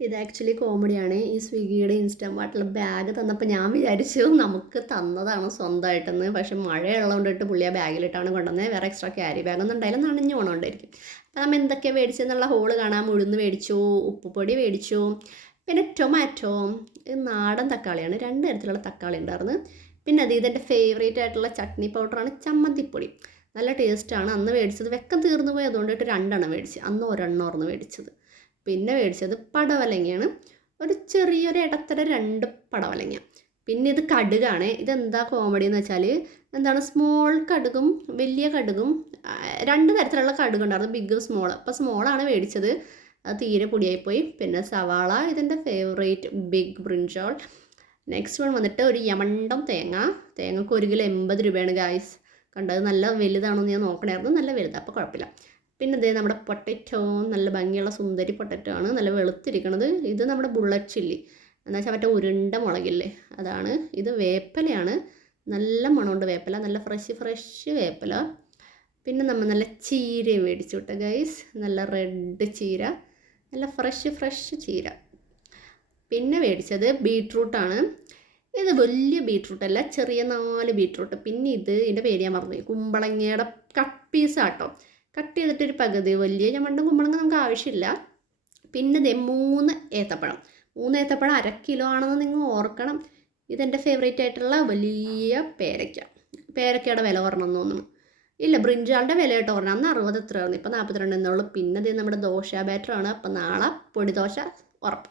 ഇത് ആക്ച്വലി കോമഡിയാണ്. ഈ സ്വിഗ്ഗിയുടെ ഇൻസ്റ്റാമാർട്ടിലെ ബാഗ് തന്നപ്പോൾ ഞാൻ വിചാരിച്ചു നമുക്ക് തന്നതാണ് സ്വന്തമായിട്ടെന്ന്. പക്ഷെ മഴയുള്ളതുകൊണ്ടിട്ട് പുള്ളി ആ ബാഗിലിട്ടാണ് കൊണ്ടുവന്നത്. വേറെ എക്സ്ട്രാ ക്യാരി ബാഗൊന്നും ഉണ്ടായാലും നനഞ്ഞു പോകണോണ്ടായിരിക്കും. അപ്പോൾ നമ്മൾ എന്തൊക്കെയാണ് മേടിച്ചതെന്നുള്ള ഹോള് കാണാൻ ഉഴുന്ന് മേടിച്ചു, ഉപ്പുപൊടി മേടിച്ചു, പിന്നെ ടൊമാറ്റോ, നാടൻ തക്കാളിയാണ്, 2 തരത്തിലുള്ള തക്കാളി ഉണ്ടായിരുന്നു. പിന്നെ അത് ഇതെൻ്റെ ഫേവറേറ്റ് ആയിട്ടുള്ള ചട്നി പൗഡറാണ്, ചമ്മന്തിപ്പൊടി. നല്ല ടേസ്റ്റാണ്. അന്ന് മേടിച്ചത് വെക്കം തീർന്നു പോയി, അതുകൊണ്ടിട്ട് 2 മേടിച്ച്. അന്ന് ഒരെണ്ണമായിരുന്നു മേടിച്ചത്. പിന്നെ മേടിച്ചത് പടവലങ്ങയാണ്, ഒരു ചെറിയൊരു ഇടത്തര 2 പടവലങ്ങ. പിന്നെ ഇത് കടുകാണ്. ഇതെന്താ കോമഡി എന്ന് വെച്ചാൽ എന്താണ്, സ്മോൾ കടുകും വലിയ കടുകും 2 തരത്തിലുള്ള കടുകുണ്ടായിരുന്നു, ബിഗ് സ്മോൾ. അപ്പോൾ സ്മോളാണ് മേടിച്ചത്, അത് തീരെ പൊടിയായിപ്പോയി. പിന്നെ സവാള, ഇതിൻ്റെ favourite big brinjal. Next one വന്നിട്ട് ഒരു യമണ്ടം തേങ്ങക്ക് 1 കിലോ 80 രൂപയാണ് ഗായ്സ്. കണ്ടത് നല്ല വലുതാണെന്ന് ഞാൻ നോക്കണമായിരുന്നു, നല്ല വലുതാണ്, അപ്പോൾ കുഴപ്പമില്ല. പിന്നെ ഇതേ നമ്മുടെ പൊട്ടറ്റോ, നല്ല ഭംഗിയുള്ള സുന്ദരി പൊട്ടറ്റോ ആണ്, നല്ല വെളുത്തിരിക്കണത്. ഇത് നമ്മുടെ ബുള്ളറ്റ് ചില്ലി എന്ന് വെച്ചാൽ മറ്റേ ഉരുണ്ട മുളകില്ലേ, അതാണ്. ഇത് വേപ്പിലയാണ്, നല്ല മണമുണ്ട് വേപ്പില, നല്ല ഫ്രഷ് വേപ്പില. പിന്നെ നമ്മൾ നല്ല ചീരയും മേടിച്ചു വിട്ട ഗൈസ്, നല്ല റെഡ് ചീര, നല്ല ഫ്രഷ് ചീര. പിന്നെ മേടിച്ചത് ബീട്രൂട്ടാണ്. ഇത് വലിയ ബീട്രൂട്ടല്ല, ചെറിയ 4 ബീട്രൂട്ട്. പിന്നെ ഇതിൻ്റെ പേര് ഞാൻ പറഞ്ഞു, കുമ്പളങ്ങയുടെ കട്ട് പീസാട്ടോ, കട്ട് ചെയ്തിട്ടൊരു പകുതി. വലിയ ചമ്മണ്ടും കുമ്പളങ്ങ നമുക്ക് ആവശ്യമില്ല. പിന്നെ ഇതേ 3 ഏത്തപ്പഴം. 3 ഏത്തപ്പഴം 1/2 കിലോ ആണെന്ന് നിങ്ങൾ ഓർക്കണം. ഇതെൻ്റെ ഫേവറേറ്റ് ആയിട്ടുള്ള വലിയ പേരക്കയുടെ വില കുറഞ്ഞെന്ന് തോന്നുന്നു. ഇല്ല, ബ്രിഞ്ചാളിൻ്റെ വില കേട്ടോ പറഞ്ഞാൽ അന്ന് 60 എത്രയായിരുന്നു, ഇപ്പം 42 എന്നുള്ളൂ. പിന്നെ ഇത് നമ്മുടെ ദോശ ബാറ്ററാണ്. അപ്പം നാളെ പൊടി ദോശ ഉറപ്പ്.